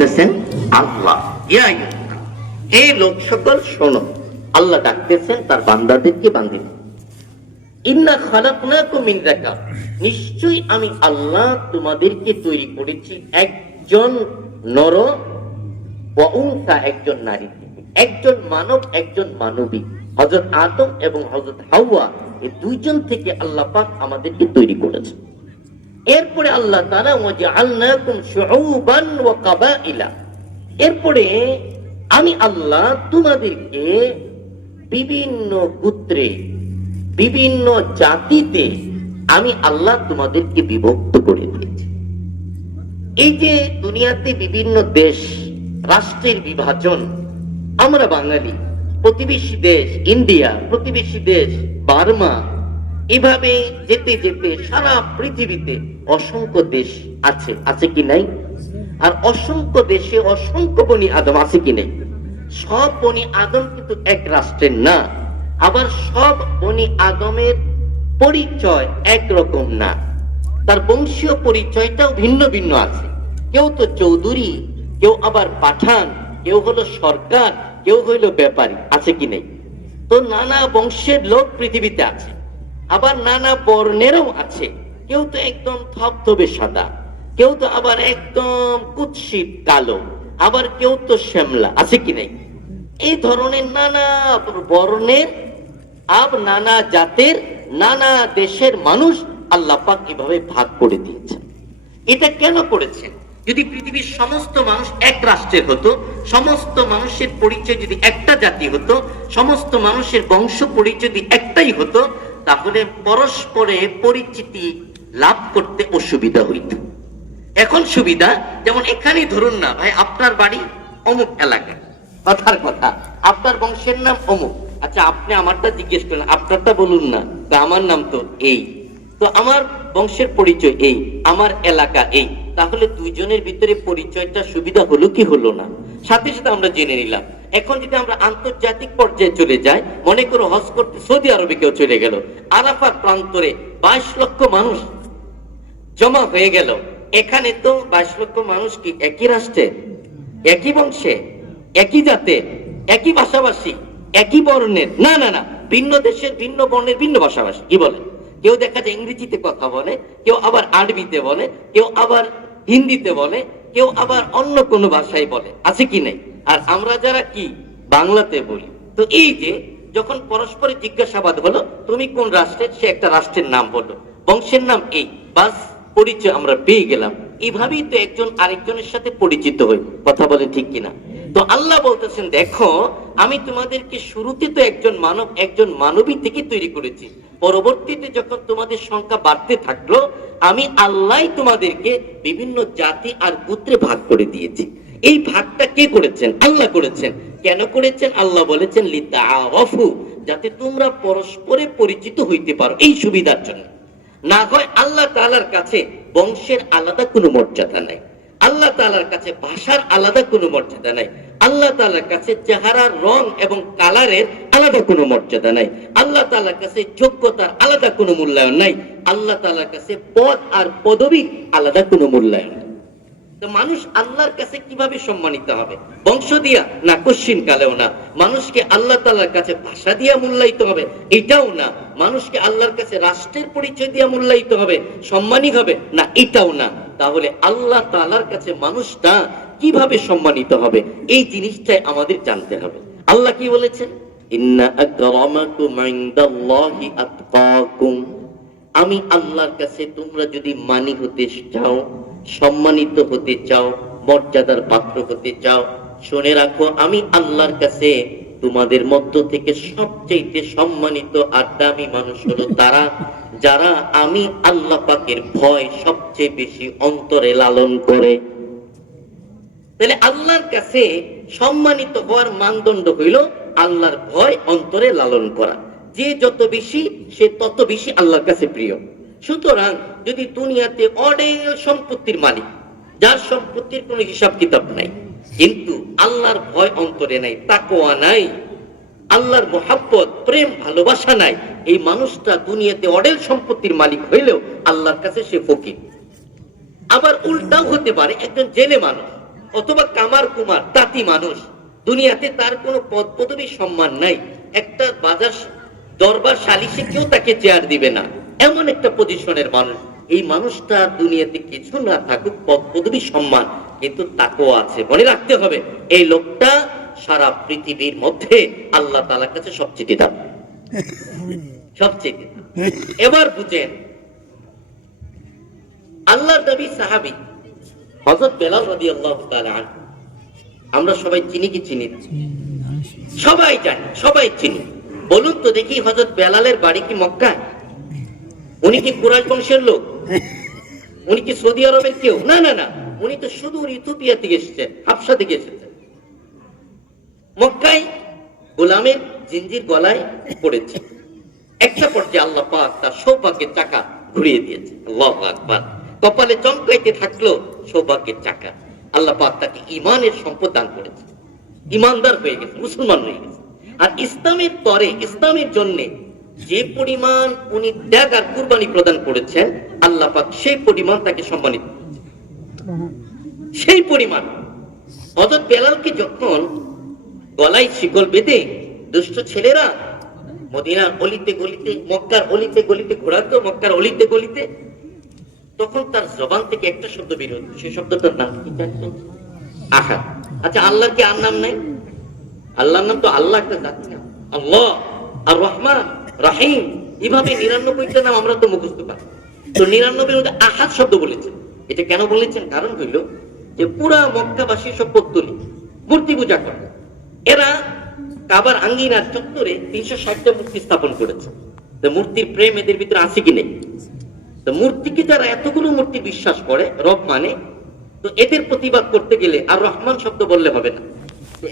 বলতেছেন আল্লাহ, হে লোক সকল শোনো, আল্লাহ ডাকতেছেন তার বান্দাদেরকে, বান্দিদের, ইন্না খালাকনাকুম মিন যাকার, নিশ্চয়ই আমি আল্লাহ তোমাদেরকে তৈরি করেছি একজন নর ওয়া উনসা, একজন নারী থেকে, একজন মানব একজন মানবী। হযরত আদম এবং হযরত হাওয়া এই দুইজন থেকে আল্লাহ পাক আমাদেরকে তৈরি করেছেন। এরপরে আল্লাহ তাআলা ওয়াজআলনাকুম শুউবান ওয়া কাবাইলা, এরপরে আমি আল্লাহ তোমাদেরকে বিভিন্ন গোত্রে, বিভিন্ন জাতিতে আমি আল্লাহ তোমাদেরকে বিভক্ত করে দিয়েছি। এই যে দুনিয়াতে বিভিন্ন দেশ রাষ্ট্রের বিভাজন, আমরা বাঙালি, প্রতিবেশী দেশ ইন্ডিয়া, প্রতিবেশী দেশ বার্মা, এভাবে যেতে যেতে সারা পৃথিবীতে অসংখ্য দেশ আছে, আছে কি নাই? আর অসংখ্য দেশে অসংখ্য বনি আদম আছে কি নেই? সব বনি আদম কিন্তু এক রাষ্ট্রের না, আবার সব বনি আদমের পরিচয় একরকম না, তার বংশীয় পরিচয়টাও ভিন্ন ভিন্ন আছে। কেউ তো চৌধুরী, কেউ আবার পাঠান, কেউ হলো সরকার, কেউ হইল ব্যাপারী, আছে কি নেই? তো নানা বংশের লোক পৃথিবীতে আছে, আবার নানা বর্ণেরও আছে। কেউ তো একদম থপথপে সাদা, কেউ তো আবার একদম কুৎসিত কালো, আবার কেউ তো শ্যামলা, আছে কি নেই? এই ধরনের নানা বর্ণের আর নানা জাতের নানা দেশের মানুষ আল্লাহ পাক এভাবে ভাগ করে দিয়েছেন। এটা কেন করেছেন? যদি পৃথিবীর সমস্ত মানুষ এক রাষ্ট্রের হতো, সমস্ত মানুষের পরিচয় যদি একটা জাতি হতো, সমস্ত মানুষের বংশ পরিচয় যদি একটাই হতো, তাহলে পরস্পরে পরিচিতি লাভ করতে অসুবিধা হইত। এখন সুবিধা, যেমন এখানেই ধরুন না ভাই, আপনার বাড়ি অমুক এলাকায়, কথার কথা, আপনার বংশের নাম অমুক, আচ্ছা আপনি আমারটা জিজ্ঞেস করলেন, আপনারটা বলুন না, আমার নাম তো এই, তো আমার বংশের পরিচয় এই, আমার এলাকা এই, তাহলে দুইজনের ভিতরে পরিচয়টা সুবিধা হলো কি হলো না? সাথে সাথে আমরা জেনে নিলাম। এখন যদি আমরা আন্তর্জাতিক পর্যায়ে চলে যাই, মনে করো হজ করতে সৌদি আরবে কেউ চলে গেল, আরাফাত প্রান্তরে 22 লক্ষ মানুষ জমা হয়ে গেল, এখানে তো 22 লক্ষ মানুষ কি একই রাষ্ট্রে, একই বংশে, একই জাতে, একই ভাষাভাষী, একই বর্ণের? না না না, ভিন্ন দেশের ভিন্ন বর্ণের ভিন্ন ভাষাভাষী। কি বলে? কেউ দেখা যায় ইংরেজিতে কথা বলে, কেউ আবার আরবিতে বলে, কেউ আবার হিন্দিতে বলে, কেউ আবার অন্য কোনো ভাষায় বলে, আছে কি নেই? আর আমরা যারা কি বাংলাতে বলি। তো এই যে যখন পরস্পরের জিজ্ঞাসাবাদ হলো, তুমি কোন রাষ্ট্রের, সে একটা রাষ্ট্রের নাম বললো, বংশের নাম এই, বাস পরিচয় আমরা পেয়ে গেলাম। এইভাবেই তো একজন আরেকজনের সাথে পরিচিত হই, কথা বলে ঠিক কিনা? তো আল্লাহ বলতেছেন, দেখো আমি তোমাদেরকে শুরুতে তো একজন মানব একজন মানবী থেকে তৈরি করেছি, পরবর্তীতে যখন তোমাদের সংখ্যা বাড়তে থাকলো, আমি আল্লাহ তোমাদেরকে বিভিন্ন জাতি আর গোত্রে ভাগ করে দিয়েছি। এই ভাগটা কে করেছেন? আল্লাহ করেছেন। কেন করেছেন? আল্লাহ বলেছেন লিতাআরাফু, যাতে তোমরা পরস্পরে পরিচিত হইতে পারো, এই সুবিধার জন্য। না হয় আল্লাহ তাআলার কাছে বংশের আলাদা কোনো মর্যাদা নাই, আল্লাহ তাআলার কাছে ভাষার আলাদা কোনো মর্যাদা নাই, আল্লাহ তাআলার কাছে চেহারার রং এবং কালারের আলাদা কোনো মর্যাদা নাই, আল্লাহ তাআলার কাছে যোগ্যতার আলাদা কোনো মূল্যায়ন নাই, আল্লাহ তাআলার কাছে পদ আর পদবী আলাদা কোনো মূল্যায়ন নাই। তো মানুষ আল্লাহর কাছে কিভাবে সম্মানিত হবে? বংশ দিয়া? না, কশ্চিন কালেও না। মানুষকে আল্লাহ তাআলার কাছে ভাষা দিয়া মূল্যায়িত হবে? এটাও না। মানুষকে আল্লাহর কাছে রাষ্ট্রের পরিচয় দিয়া মূল্যায়িত হবে, সম্মানী হবে? না, এটাও না। তাহলে আল্লাহ তাআলার কাছে মানুষটা কিভাবে সম্মানিত হবে, এই জিনিসটাই আমাদের জানতে হবে। আল্লাহ কি বলেছেন? ইন্না আকরামাকুম ইনদাল্লাহি আতকাকুম, আমি আল্লাহর কাছে তোমরা যদি মানি হতে চাও, সম্মানিত হতে চাও, মর্যাদার পাত্র হতে চাও, শুনে রাখো আমি আল্লাহর কাছে তোমাদের মধ্য থেকে সবচেয়ে সম্মানিত আর দামি মানুষ হলো তারা যারা আমি আল্লাহ পাকের ভয় সবচেয়ে বেশি অন্তরে লালন করে। তাহলে আল্লাহর কাছে সম্মানিত হওয়ার মানদণ্ড হইল আল্লাহর ভয় অন্তরে লালন করা। যে যত বেশি, সে তত বেশি আল্লাহর কাছে প্রিয়। সুতরাং যদি দুনিয়াতে অনেক সম্পত্তির মালিক, যার সম্পত্তির কোনো হিসাব কিতাব নাই, কিন্তু আল্লাহর ভয় অন্তরে নাই, তাকওয়া নাই, আল্লাহর মহাব্বত প্রেম ভালোবাসা নাই, এই মানুষটা দুনিয়াতে অঢেল সম্পত্তির মালিক হইলেও আল্লাহর কাছে সে ফকির। আবার উল্টাও হতে পারে, একজন জেলে মানুষ, অথবা কামার কুমার তাঁতি মানুষ, দুনিয়াতে তার কোনো পদ পদবী সম্মান নাই, একটা বাজার দরবার সালিশে কেউ তাকে চেয়ার দিবে না, এমন একটা পজিশনের মানুষ। এই মানুষটা দুনিয়াতে কিছু না থাকুক, পদ পদবী সম্মান, কিন্তু তাকেও আছে। মনে রাখতে হবে এই লোকটা সারা পৃথিবীর মধ্যে আল্লাহ তাআলার কাছে সবচেয়ে দাম, সবচেয়ে। এবার বুঝেন, আল্লাহর নবী সাহাবী হযরত বেলাল রাদিয়াল্লাহু তাআলা আনহু, আমরা সবাই চিনি কি চিনি? সবাই জানি, সবাই চিনি। বলুন তো দেখি, হযরত বেলালের বাড়ি কি মক্কায়? উনি কি কুরাইশ বংশের লোক? উনি কি সৌদি আরবের কেউ? না না না, উনি তো সুদূর ইথিওপিয়া থেকে এসেছেন, হাবশা থেকে এসেছেন। মক্কায় গোলামের জিঞ্জির গলায় পড়েছে। একটা পর্যায়ে আল্লাহ পাক তার সৌভাগ্যের চাকা ঘুরিয়ে দিয়েছে। আল্লাহু আকবার। কপালে চমকাইতে থাকলো সৌভাগ্যের চাকা। আল্লাহ পাক তাকে ঈমানের সম্পদ দান করেছে, ঈমানদার হয়ে গেছে, মুসলমান হয়ে গেছে। আর ইসলামের তরে, ইসলামের জন্য যে পরিমাণ উনি ত্যাগ আর কুরবানি প্রদান করেছেন, আল্লাহ পাক সেই পরিমাণ তাকে সম্মানিত করেছেন। সেই পরিমাণ হযরত বেলালকে যখন গলায় শিকল বেঁধে দুষ্ট ছেলেরা মদিনার অলিতে গলিতে, মক্কার অলিতে গলিতে ঘোরাতো, মক্কার অলিতে গলিতে, তখন তার জবান থেকে একটা শব্দ বের হতো। সেই শব্দটার নাম কি জানেন? আহাদ। আচ্ছা, আল্লাহর কি আর নাম নাই? আল্লাহর নাম তো আল্লাহ একটা জাতি নাম, আল্লাহ আর রহমান রাহিম, এভাবে 99টা নাম আমরা তো মুখস্থ পাই। তো 99 মধ্যে আহাদ শব্দ বলেছেন। এটা কেন বলেছেন? কারণ হইল যে পুরা মক্কাবাসী সব পত্তলি মূর্তি পূজা করে। এরা কাবার আঙ্গিনার চত্বরে 360টা মূর্তি স্থাপন করেছে। তো মূর্তির প্রেম এদের ভিতরে আছে কি নেই? তো মূর্তিকে যারা এতগুলো মূর্তি বিশ্বাস করে, রব মানে, তো এদের প্রতিবাদ করতে গেলে আর রহমান শব্দ বললে হবে না,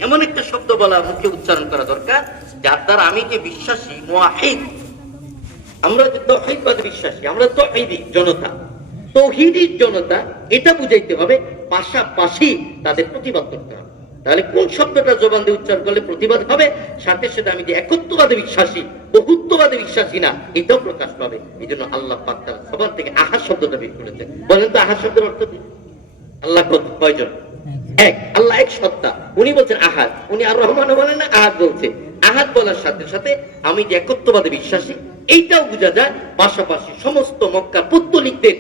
এমন একটা শব্দ বলা, মুখে উচ্চারণ করা দরকার, যার দ্বারা আমি যে বিশ্বাসী মুওয়াহিদ, আমরা যে তাওহীদবাদী বিশ্বাসী, আমরা তাওহীদি জনতা, তাওহীদি জনতা, এটা বুঝাইতে হবে, পাশাপাশি তাদের প্রতিবাদ করতে হবে। তাহলে কোন শব্দটা জবান দিয়ে উচ্চারণ করলে প্রতিবাদ হবে, সাথে সাথে আমি যে একত্ববাদে বিশ্বাসী, বহুত্ববাদে বিশ্বাসী না, এটাও প্রকাশ পাবে। এই জন্য আল্লাহ পাক তার জবান থেকে আহাদ শব্দটা বের করেছেন। বলেন তো আহাদ শব্দের অর্থ কি? আল্লাহ কয়জন? এক। আল্লাহ এক সত্তা। উনি বলছেন আহাদ, উনি আর রহমান বলেন না, আহাদ বলছে। আহাদ বলার সাথে সাথে আমি যে একত্ববাদে বিশ্বাসী, এইটাও বোঝা যায়। পাশাপাশি সমস্ত মক্কার পৌত্তলিকদের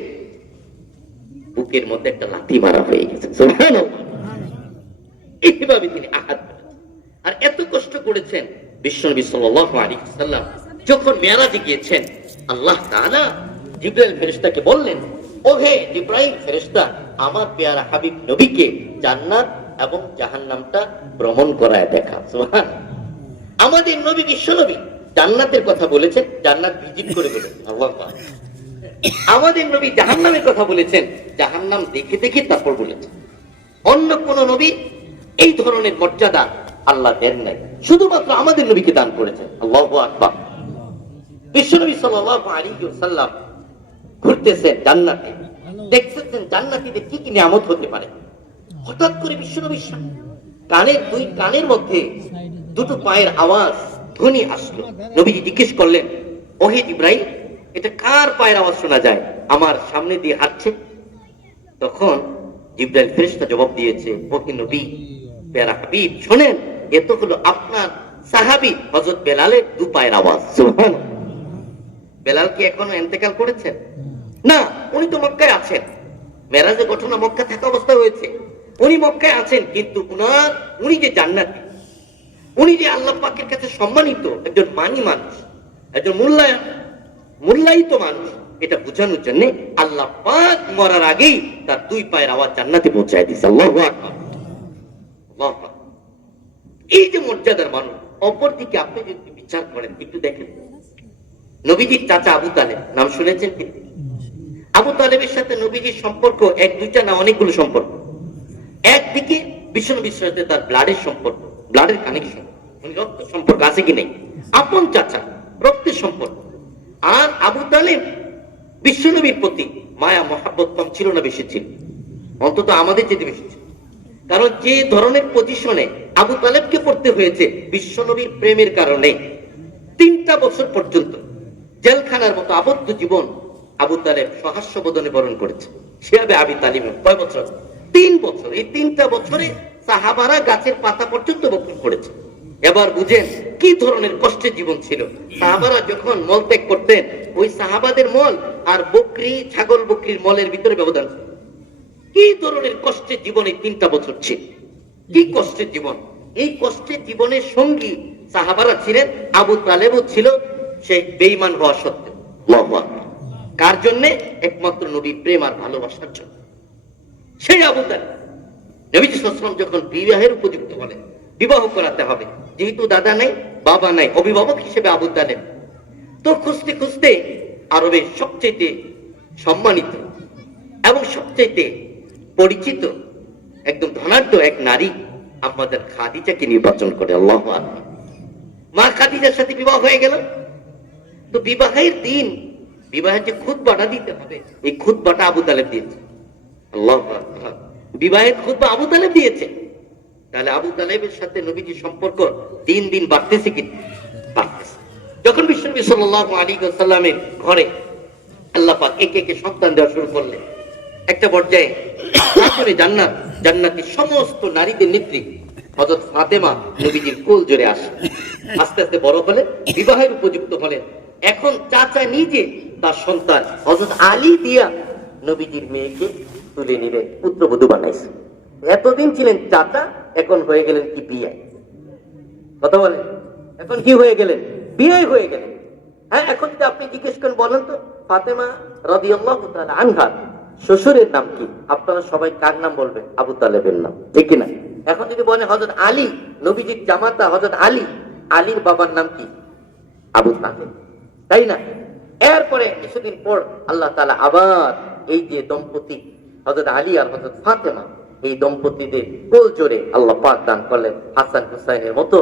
বুকের মধ্যে একটা লাথি মারা হয়ে গেছে। সুবহানাল্লাহ। এইভাবে তিনি আহাদ বলেছেন। আর এত কষ্ট করেছেন বিশ্বনবী সাল্লাল্লাহু আলাইহি ওয়াসাল্লাম যখন মেরাজে গিয়েছেন, আল্লাহ তাআলা জিবরাইল ফেরেশতাকে বললেন, ওহে জিবরাইল ফেরেশতা, আমার পেয়ারা হাবিব নবীকে জান্নাত এবং জাহান্নামটা ভ্রমণ করায় দেখা। সুবহানাল্লাহ। আমাদের নবী বিশ্বনবী জান্নাতের কথা বলেছেন, জান্নাত ভিজিট করে বলেছেন। আল্লাহু আকবার। আমাদের নবী জাহান্নামের কথা বলেছেন, জাহান্নাম দেখে দেখে তারপর বলেছেন। অন্য কোন নবী এই ধরনের মর্যাদা আল্লাহ দেন নাই, শুধুমাত্র আমাদের নবীকে দান করেছেন। আল্লাহু আকবার। বিশ্বনবী সাল্লাল্লাহু আলাইহি ওয়াসাল্লাম ঘুরতেছেন জান্নাতে, দেখতেছেন জান্নাতীদের কি কি নিয়ামত হতে পারে। হঠাৎ করে বিশ্বনবীর কানের, দুই কানের মধ্যে দুটো পায়ের আওয়াজ ধ্বনি আসলো। নবীজি জিজ্ঞেস করলেন, ওহে জিবরাইল, এটা কার পায়ের আওয়াজ শোনা যায়, আমার সামনে দিয়ে হাঁটছে? তখন জিবরাইল ফেরেশতা জবাব দিয়েছে, ওহে নবী, পেয়ারা হাবিব, শোনেন, এ তো হলো আপনার সাহাবী হযরত বেলালের দু পায়ের আওয়াজ। সুবহানাল্লাহ। বেলাল কি এখনো ইন্তেকাল করেছেন? না, উনি তো মক্কায় আছেন। মেরাজের ঘটনা মক্কা থাকা অবস্থায় হয়েছে। উনি মক্কায় আছেন, কিন্তু উনি যে জান্নাতি, উনি যে আল্লাহ পাকের কাছে সম্মানিত একজন মানি মানুষ, একজন মূল্যায়িত মানুষ, এটা বোঝানোর জন্য আল্লাহ পাক মরার আগেই তার দুই পায়ের আওয়াজ জান্নাতে পৌঁছায় দিয়েছে। আল্লাহু আকবার। আল্লাহু আকবার। এই যে মর্যাদার মানুষ। অপরদিকে আপনি যদি বিচার করেন, একটু দেখেন, নবীজির চাচা আবু তালেব, নাম শুনেছেন কি? আবু তালেবের সাথে নবীজির সম্পর্ক এক দুইটা না, অনেকগুলো সম্পর্ক। একদিকে বিশ্বনবীর সাথে তার ব্লাডের সম্পর্ক, ব্লাডের কানেকশন, মানে রক্ত সম্পর্ক আছে কি নেই, আপন চাচা, রক্তের সম্পর্ক। আর আবু তালেব বিশ্বনবীর প্রতি মায়া মহাব্বত কম ছিল না, বেশি ছিল, অন্তত আমাদের যেতে বেশি ছিল। কারণ যে ধরনের পজিশনে আবু তালেবকে পড়তে হয়েছে বিশ্বনবীর প্রেমের কারণে, 3টা বছর পর্যন্ত জেলখানার মতো আবদ্ধ জীবন আবু তালেব সহাস্য বদনে বরণ করেছে। শিয়াবে আবি তালিব কয় বছর? 3 বছর, এই 3টা বছরে সাহাবারা গাছের পাতা পর্যন্ত বক্ষণ করেছে। এবার বুঝেন কি ধরনের কষ্টের জীবন ছিল। সাহাবারা যখন মল ত্যাগ করতেন, ওই সাহাবাদের মল আর বকরি, ছাগল বকরির মলের ভিতরে ব্যবধান ছিল। কি ধরনের কষ্টের জীবন এই 3টা বছর ছিল, কি কষ্টের জীবন। এই কষ্টের জীবনের সঙ্গী সাহাবারা ছিলেন, আবু তালেবও ছিল, সে বেঈমান হওয়া সত্ত্বেও। আল্লাহু আকবার। কার জন্য? একমাত্র নবীর প্রেম আর ভালোবাসার জন্য। সেই আবু তালেব নবীজি সাল্লাল্লাহু আলাইহি ওয়াসাল্লাম যখন বিবাহের উপযুক্ত বলেন, বিবাহ করাতে হবে, যেহেতু দাদা নাই, বাবা নাই, অভিভাবক হিসেবে আবু তালেব। তো খুঁজতে খুঁজতে আরবের সবচেয়ে সম্মানিত এবং সবচেয়ে পরিচিত একদম ধনাঢ্য এক নারী আমাদের খাদিজাকে নির্বাচন করে। আল্লাহু আকবার। মা খাদিজার সাথে বিবাহ হয়ে গেল। তো বিবাহের দিন বিবাহের যে খুতবাটা দিতে হবে, এই খুতবাটা আবু তালেব দিয়েছে। আল্লাহু আকবার। বিবাহের খুতবা আবু তালেব দিয়েছে। তাহলে আবু তালেবের সাথে নবীজির সম্পর্ক দিন দিন বাড়তেছে কি? বাড়তেছে। যখন বিশ্বনবী সাল্লাল্লাহু আলাইহি ওয়াসাল্লামের ঘরে আল্লাহ পাক একে একে সন্তান দেওয়া শুরু করলেন, একটা পর্যায়ে জান্নাতের সমস্ত নারীদের নেত্রী হযরত ফাতেমা নবীজির কোল জোরে আসে। আস্তে আস্তে বড় হলে, বিবাহের উপযুক্ত হলেন। এখন চাচা নিজে তার সন্তান হযরত আলী দিয়া নবীজির মেয়েকে তুলে নিলেন, পুত্রবধূ বানাইছে। এতদিন ছিলেন চাচা, এখন হয়ে গেলেন কি বিয়ে। কথা বলেন, এখন কি হয়ে গেলেন? বিয়ে হয়ে গেলেন। হ্যাঁ, এখন যদি আপনি জিজ্ঞেস করেন, বলেন তো ফাতেমা রাদিয়াল্লাহু তাআলা আনহা শ্বশুরের নাম কি? আপনারা সবাই কার নাম বলবেন? আবু তালেবের নাম, ঠিক কিনা? এখন যদি বলেন হযরত আলী, নবীজির জামাতা হযরত আলী, আলীর বাবার নাম কি? আবু তালেব, তাই না? এরপরে কিছুদিন পর আল্লাহ তাআলা আবার এই যে দম্পতি হযরত আলী আর হযরত ফাতেমা, এই দম্পতিদের কোল জোরে আল্লাহ পাক দান করলেন হাসান হুসাইনের মতো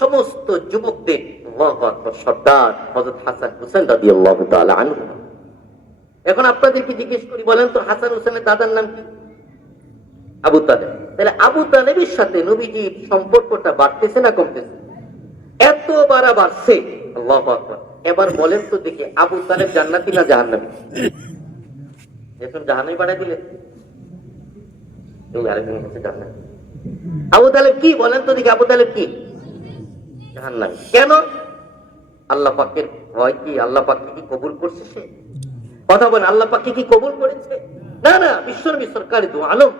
সমস্ত যুবকদের। আল্লাহু আকবার। সর্দার হযরত হাসান হুসাইন রাদিয়াল্লাহু তাআলা আনহু। এখন আপনাদেরকে জিজ্ঞেস করি, বলেন তো হাসান হুসাইনের দাদার নাম কি? আবু তালেব। তাহলে আবু তালেবের সাথে নবীজির সম্পর্কটা বাড়তেছে না কমতেছে? এত বাড়ছে। আল্লাহু আকবার। এবার বলেন তো দেখি, আবু তালেব জান্নাতি না জাহান্নামী? এখন জাহান্নামী বাড়াই দিলে আবু তালেব কি? বলেন তো দেখি, আবু তালেব কি? জাহান্নামী। কেন? আল্লাহ পাকের ভয় কি? আল্লাহ পাককে কি কবুল করছে সে? কথা বলেন, আল্লাহ পাককে কি কবুল করেছে? না না। বিশ্বনবী সরকার দু আলম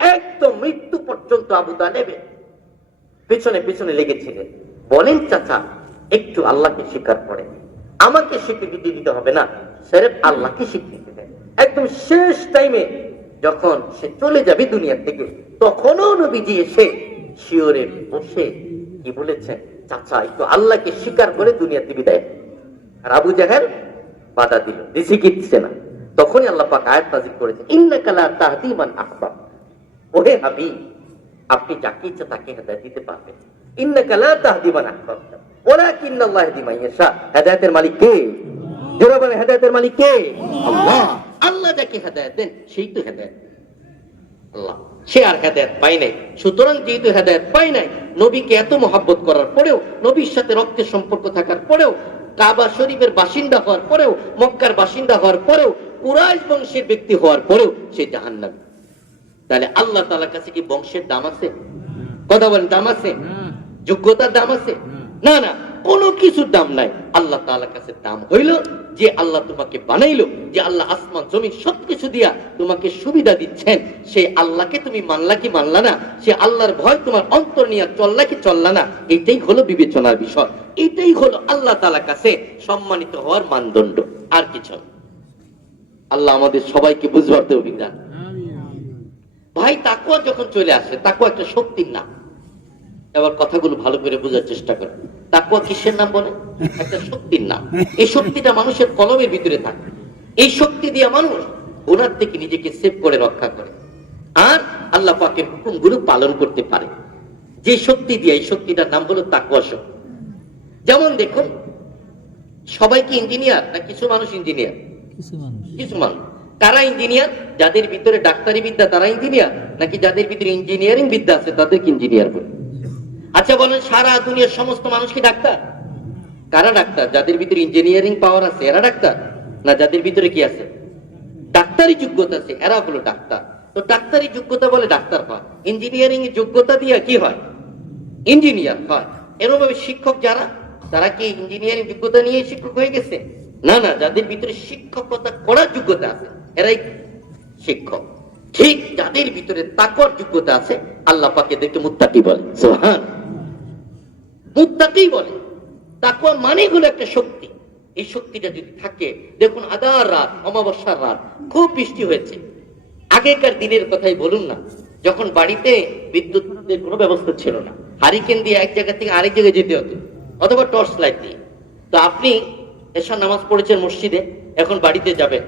একদম মৃত্যু পর্যন্ত আবু তালেবের পেছনে পেছনে লেগেছিলেন। বলেন চাচা, একটু আল্লাহকে স্বীকার করে, আমাকে স্বীকৃতি দিতে হবে না, সেরেফ আল্লাহকে স্বীকৃতি দেন। একদম শেষ টাইমে যখন সে চলে যাবে দুনিয়া থেকে, তখনও নবীজি এসে শিওরে বসে কি বলেছেন? চাচা, একটু আল্লাহকে স্বীকার করে দুনিয়াতে বিদায়। আর আবু জাহেল বাধা দিল, দিছে কি দিচ্ছে না। তখনই আল্লাহ পাক আয়াত নাযিল করেছেন, ইন্নাকা লা তাহদি মান আহবাব। ওহে হাবিব, আপনি যাকে ইচ্ছা তাকে হেদায়েত দিতে পারবেন। ইন্নাকা লা তাহদি মান আহবাব ওয়ালাকিন্নাল্লাহ ইয়াহদি মান ইয়াশা। হেদায়েতের মালিক কে? জোরে বলেন, হেদায়েতের মালিক কে? আল্লাহ। আল্লাহ যাকে হেদায়েত দেন সেই তো হেদায়েত। আল্লাহ, সে আর হেদায়েত পায় নাই। সুতরাং যেহেতু হেদায়েত পায় নাই, নবীকে এত মহব্বত করার পরেও, নবীর সাথে রক্তের সম্পর্ক থাকার পরেও, কাবা শরীফের বাসিন্দা হওয়ার পরেও, মক্কার বাসিন্দা হওয়ার পরেও, কুরাইশ বংশের ব্যক্তি হওয়ার পরেও সে জাহান্নামী। তাহলে আল্লাহ তাআলার কাছে কি বংশের দাম আছে? কথা বলেন, দাম আছে? যোগ্যতার দাম আছে? না না, কোনো কিছুর দাম নাই। আল্লাহ তাআলার কাছে দাম হইল যে আল্লাহ তোমাকে বানাইলো, যে আল্লাহ আসমান জমিন সবকিছু দিয়া তোমাকে সুবিধা দিচ্ছেন, সেই আল্লাহকে তুমি মানলা কি মানলা না, সে আল্লাহর ভয় তোমার অন্তর নিয়ে চললা কি চললা না, এইটাই হলো বিবেচনার বিষয়। এটাই হলো আল্লাহ তাআলার কাছে সম্মানিত হওয়ার মানদণ্ড, আর কিছু। আল্লাহ আমাদের সবাইকে বুঝবার তৌফিক দান। ভাই, তাকওয়া যখন চলে আসে, তাকওয়া একটা শক্তির নাম। এবার কথাগুলো ভালো করে বোঝার চেষ্টা করেন। তাকওয়া কিসের নাম বলে? একটা শক্তির নাম। এই শক্তিটা মানুষের কলমের ভিতরে থাকে। এই শক্তি দিয়ে মানুষ গুনাহ থেকে নিজেকে সেভ করে রক্ষা করে, আর আল্লাহ পাকের হুকুমগুলো পালন করতে পারে। যে শক্তি দিয়ে, এই শক্তিটার নাম হলো তাকওয়া শক্তি। যেমন দেখুন, সবাই কি ইঞ্জিনিয়ার না? কিছু মানুষ ইঞ্জিনিয়ার, কিছু মানুষ। কারা ইঞ্জিনিয়ার? যাদের ভিতরে ডাক্তারি বিদ্যা তারা ইঞ্জিনিয়ার, নাকি যাদের ভিতরে ইঞ্জিনিয়ারিং বিদ্যা আছে তাদেরকে ইঞ্জিনিয়ার বলে? আচ্ছা বলেন, সারা দুনিয়ার সমস্ত মানুষ কি ডাক্তার? কারা ডাক্তার? যাদের ভিতরে ইঞ্জিনিয়ারিং পাওয়ার আছে এরা ডাক্তার, না যাদের ভিতরে কি আছে? ডাক্তারি যোগ্যতা আছে এরা হলো ডাক্তার। তো ডাক্তারি যোগ্যতা বলে ডাক্তার হয়, ইঞ্জিনিয়ারিং এর যোগ্যতা দিয়ে কি হয়? ইঞ্জিনিয়ার হয়। এরকম ভাবে শিক্ষক যারা, তারা কি ইঞ্জিনিয়ারিং যোগ্যতা নিয়ে শিক্ষক হয়ে গেছে? না না, যাদের ভিতরে শিক্ষকতা করার যোগ্যতা আছে এরাই শিক্ষক। ঠিক যাদের ভিতরে তাকওয়ার যোগ্যতা আছে আল্লাহ পাক এদেরকে মুত্তাকি বলে। সুবহান, মুত্তাকি বলে। তাকওয়া মানে হলো একটা শক্তি। এই শক্তিটা যদি থাকে, দেখুন আধার রাত, অমাবস্যার রাত, খুব বৃষ্টি হয়েছে। আগেকার দিনের কথাই বলুন না, যখন বাড়িতে বিদ্যুতের কোনো ব্যবস্থা ছিল না, হারিকেন দিয়ে এক জায়গা থেকে আরেক জায়গায় যেতে হতো, অথবা টর্চ লাইট দিয়ে। তো আপনি এশার নামাজ পড়েছেন মসজিদে, এখন বাড়িতে যাবেন,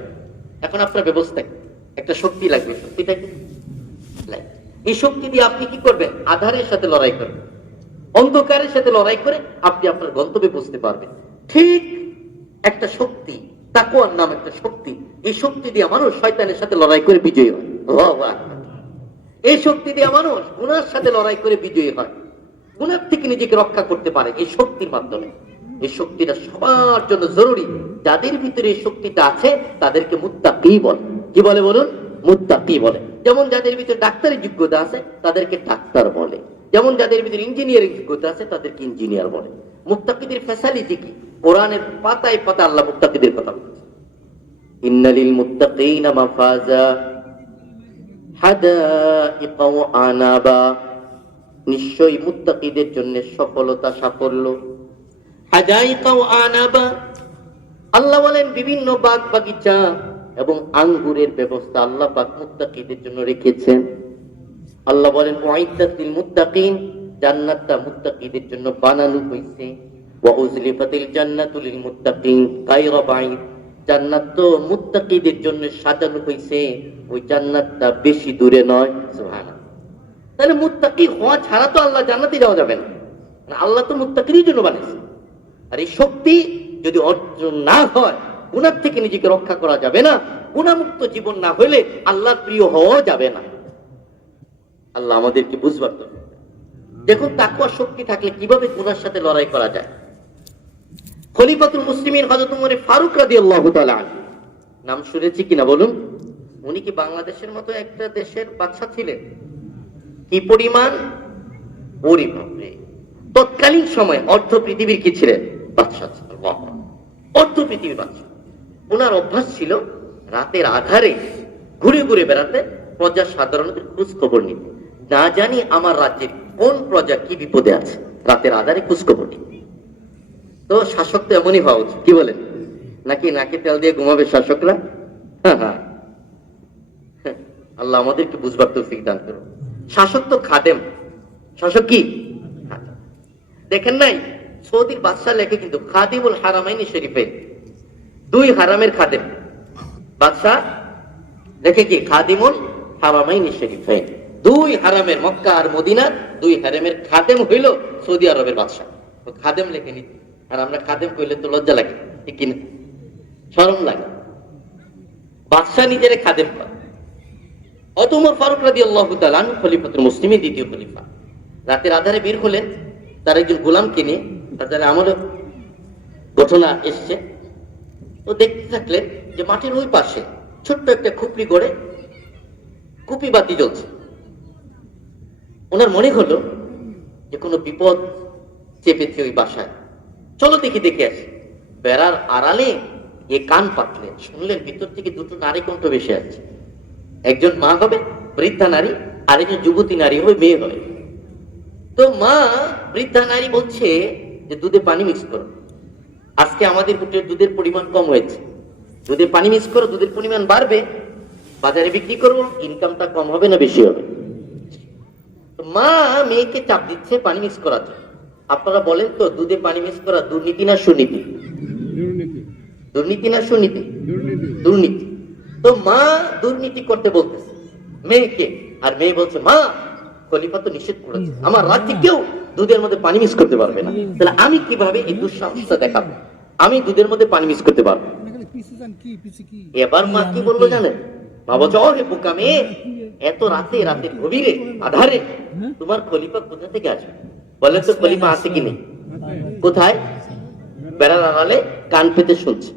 এখন আপনার ব্যবস্থা কি? একটা শক্তি লাগবে। শক্তিটা কি? লাইট। এই শক্তি দিয়ে আপনি কি করবেন? আধারের সাথে লড়াই করবেন, অন্ধকারের সাথে লড়াই করে আপনি আপনার গন্তব্যে পৌঁছতে পারবেন। ঠিক একটা শক্তি, তাকওয়ার নাম একটা শক্তি। এই শক্তি দিয়ে মানুষ শয়তানের সাথে লড়াই করে বিজয়ী হয়। আল্লাহু আকবার। এই শক্তি দিয়ে মানুষ গুনার সাথে লড়াই করে বিজয়ী হয়, গুনার থেকে নিজেকে রক্ষা করতে পারে এই শক্তির মাধ্যমে। এই শক্তিটা সবার জন্য জরুরি। যাদের ভিতরে এই শক্তিটা আছে তাদেরকে মুত্তাকি বলে। কি বলে বলুন? মুত্তাকি বলে। যেমন যাদের ভিতরে ডাক্তারের যোগ্যতা আছে তাদেরকে ডাক্তার বলে, যেমন যাদের ভিতরে ইঞ্জিনিয়ারিং যোগ্যতা আছে তাদেরকে ইঞ্জিনিয়ার বলে। মুত্তাকিদের ফ্যাসিলিটি কি? কোরআনের পাতায় পাতায় আল্লাহ মুত্তাকিদের কথা বলেছে। ইন্নালিল মুত্তাকিনা মাফাজা হাদাইকা ওয়া আনাবা। নিশ্চয়ই মুত্তাকিদের জন্য সফলতা, সাফল্য। হাদাইকা ওয়া আনাবা, আল্লাহ বলেন বিভিন্ন বাগ বাগিচা এবং আঙ্গুরের ব্যবস্থা আল্লাহ পাক মুত্তাকিদের জন্য রেখেছেন। আল্লাহ বলেন উইদ্দাত লিল মুত্তাকিন, জান্নাতটা মুত্তাকিদের জন্য বানানো হয়েছে। ওয়া উজলিফাতিল জান্নাতু লিল মুত্তাকিন গায়রা বাঈদ, জান্নাত তো মুত্তাকিদের জন্য সাজানো হয়েছে, ওই জান্নাতটা বেশি দূরে নয়। সুবহানাল্লাহ। তাহলে মুত্তাকি হওয়া ছাড়া তো আল্লাহ জান্নাতে যাওয়া যাবে না, আল্লাহ তো মুত্তাকিদের জন্য বানিয়েছে। আর এই শক্তি যদি অর্জন না হয়, গুনাহ থেকে নিজেকে রক্ষা করা যাবে না, গুনাহমুক্ত জীবন না হলে আল্লাহর প্রিয় হওয়া যাবে না। আল্লাহ আমাদেরকে বুঝবার তো। দেখুন তাকওয়ার শক্তি থাকলে কিভাবে গুনাহের সাথে লড়াই করা যায়। খলিফাতুল মুসলিমিন হযরত ওমর ফারুক রাদিয়াল্লাহু তাআলা আনহু, নাম শুনেছি কিনা বলুন? উনি কি বাংলাদেশের মতো একটা দেশের বাদশা ছিলেন? কি পরিমাণ? ওরে বাপরে, তৎকালীন সময় অর্ধ পৃথিবীর কি ছিলেন? বাদশা ছিলেন। অর্ধ পৃথিবীর বাদশা। ওনার অভ্যাস ছিল রাতের আধারে ঘুরে ঘুরে বেড়াতে, প্রজা সাধারণের খোঁজ খবর নিতে। না জানি আমার রাজ্যের কোন প্রজা কি বিপদে আছে, রাতের আধারে খোঁজ খবর নিতে। তো শাসক তো এমনই হওয়া উচিত, কি বলেন? নাকি নাকে তেল দিয়ে ঘুমাবে শাসকরা? হ্যাঁ, আল্লাহ আমাদেরকে বুঝবার তৌফিক দান করুন। শাসক তো খাদেম। শাসক কি? দেখেন নাই সৌদির বাদশা লেখে কিন্তু খাদিমুল হারামাইনি শরীফাইন, দুই হারামের খাদেম। বাদশা লেখে কি? খাদিমুল হারামাইনি শরীফাইন, দুই হারামের, মক্কা আর মদিনার দুই হারামের খাদেম হইল সৌদি আরবের বাদশা। খাদেম লেখে নিতে। আর আমরা খাদেম কইলে তো লজ্জা লাগে, ঠিক কিনা? শরম লাগে। বাদশা নিজের খাদেম করে। হযরত ওমর ফারুক রাদিয়াল্লাহু তাআলা আনহু খলিফাতুল মুসলিমিন, দ্বিতীয় খলিফা, রাতের আধারে বের হলেন তার একজন গোলামকে নিয়ে। তাদের আমলে ঘটনা এসছে। তো দেখতে থাকলেন যে মাঠের ওই পাশে ছোট্ট একটা খুপড়ি করে কুপি বাতি জ্বলছে। ওনার মনে হলো যে কোনো বিপদ চেপেছে ওই বাসায়, চলো দেখি দেখে আসি। বেড়ার আড়ালে এ কান পাতলেন, শুনলেন ভিতর থেকে দুটো নারী কণ্ঠ ভেসে আসছে। একজন মা হবে, বৃদ্ধা নারী, আর একজন যুবতী নারী হবে, মেয়ে হবে। তো মা বৃদ্ধা নারী বলছে যে দুধে পানি মিক্স করো, আজকে আমাদের কুটের দুধের পরিমাণ কম হয়েছে, দুধে পানি মিক্স করো, দুধের পরিমাণ বাড়বে, বাজারে বিক্রি করবো, ইনকামটা কম হবে না বেশি হবে? তো মা মেয়েকে চাপ দিচ্ছে পানি মিক্স করার জন্য। আপনারা বলেন তো, দুধে পানি মিক্স করা দুর্নীতি না সুনীতি? দুর্নীতি না সুনীতি? দুর্নীতি। তো মা দুর্নীতি করতে বলতেছে মেয়েকে, আর মেয়ে বলছে মা খলিফা তো নিষেধ করেছে, আমার রাজ্যে কেউ দুধের মধ্যে পানি মিক্স করতে পারবে না, তাহলে আমি কিভাবে এই দুঃসাহসটা দেখাবো? আমি দুধের মধ্যে পানি মিক্স করতে পারবো? এবার মা কি বললো জানেন? মা বলছে, ও হে বোকা মেয়ে, এত রাতে, রাতের গভীরে আধারে তোমার খলিফা কোথা থেকে আসবে? বলেন তো খলিফা আছে কি নেই? কোথায়? বেড়ার আড়ালে কান পেতে শুনছে।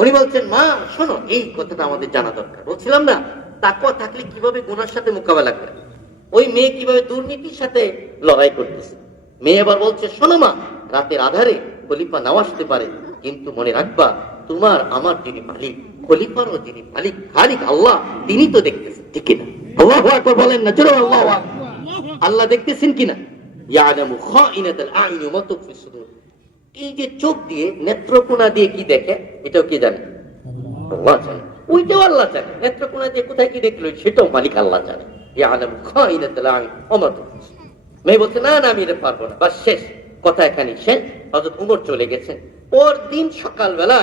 উনি বলছেন, মা শোনো, এই কথাটা আমাদের জানা দরকার। বলছিলাম না তাকওয়া থাকলে কিভাবে গুনার সাথে মোকাবেলা করে, ওই মেয়ে কিভাবে দুর্নীতির সাথে লড়াই করতেছে। মেয়ে এবার বলছে, শোনো মা, রাতের আধারে খলিফা নাও আসতে পারে, কিন্তু মনে রাখবা তোমার আমার যিনি মালিক, খলিফারও যিনি মালিক খালিক আল্লাহ, তিনি তো দেখতেছেন, ঠিক না? আল্লাহু আকবার বলেন না, জোরে আল্লাহু আকবার। আল্লাহ দেখতেছেন কিনা? ইয়ালামু খাইনাতাল আইনি ওয়া মা তুখফি সুদূর। এই যে চোখ দিয়ে, নেত্রকোনা দিয়ে কি দেখে, এটাও কি জানে? আল্লাহ জানে। ওইটাও আল্লাহ জানে। নেত্রকোনা দিয়ে কোথায় কি দেখলো, সেটাও মালিক আল্লাহ জানে। ইয়ালামু খাইনাতাল আইনি ওয়া মা তুখফি সুদূর। মেয়ে বলছে, না না, আমি এটা পারবো না, বাস শেষ, কথা এখানে শেষ। হযরত ওমর চলে গেছেন। পরদিন সকালবেলা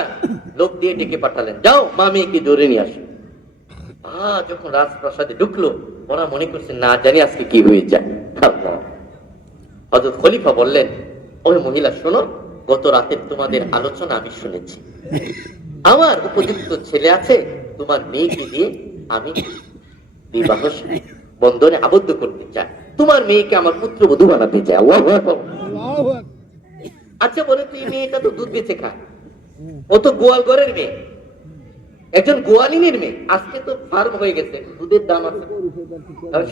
লোক দিয়ে ডেকে পাঠালেন, যাও মা মেয়েকে ধরে নিয়ে আসো। যখন রাজপ্রাসাদে ঢুকলো, ওরা মনে করছে না জানি আজকে কি হয়ে যায়। হযরত খলিফা বললেন, ওই মহিলা শোনো, গত রাতের তোমাদের আলোচনা আমি শুনেছি। আমার উপযুক্ত ছেলে আছে, তোমার মেয়েকে দিয়ে আমি বিবাহ বন্ধনে আবদ্ধ করতে চাই, তোমার মেয়েকে আমার পুত্রবধূ বানাতে চাই। আল্লাহু আকবার। আচ্ছা বলে, তুই মেয়েটা তো দুধ বেচে খায়, ও তো গোয়াল ঘরের মেয়ে, একজন গোয়ালিনীর মেয়ে। আজকে তো ফার্ম হয়ে গেছে, দুধের দাম আছে,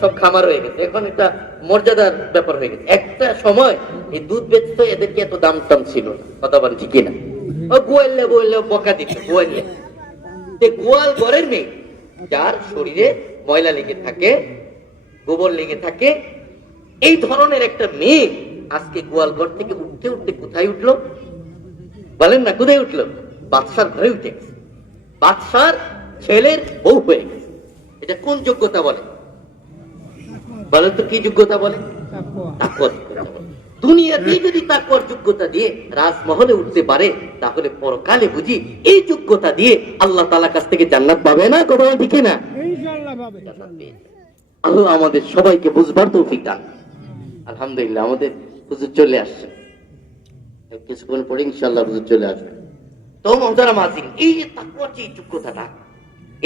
সব খামার হয়ে গেছে, এখন এটা মর্যাদার ব্যাপার হয়ে গেছে। একটা সময় এই দুধ বেচতো, এদেরকে এত দাম টাম ছিল না, কথা বলেন ঠিক না? ও গোয়ালে গোয়ালে বকা দিত, গোয়ালে। গোয়াল ঘরের মেয়ে, যার শরীরে ময়লা লেগে থাকে, গোবর লেগে থাকে, এই ধরনের একটা মেয়ে আজকে গোয়াল ঘর থেকে উঠতে উঠতে কোথায় উঠলো বলেন না? কোথায় উঠলো? বাদশার ঘরে উঠে গেছে, বাদশার ছেলের বউ হয়ে গেছে। এটা কোন যোগ্যতা বলে বলেন তো? কি যোগ্যতা বলে? তাকওয়ার যোগ্যতা বলে। দুনিয়াতেই যদি তাকওয়ার যোগ্যতা দিয়ে রাজমহলে উঠতে পারে, তাহলে পরকালে বুঝি এই যোগ্যতা দিয়ে আল্লাহ তাআলার কাছ থেকে জান্নাত পাবে না? কথা ঠিক না? ইনশাআল্লাহ পাবে। আল্লাহ আমাদের সবাইকে বুঝবার তৌফিক দান। আলহামদুলিল্লাহ, আমাদের হুজুর চলে আসছে, কিছুক্ষণ পরে ইনশাআল্লাহ হুজুর চলে আসবে। তো মুহতারাম হাজিরিন, এই যে তাকওয়ার যে যোগ্যতাটা,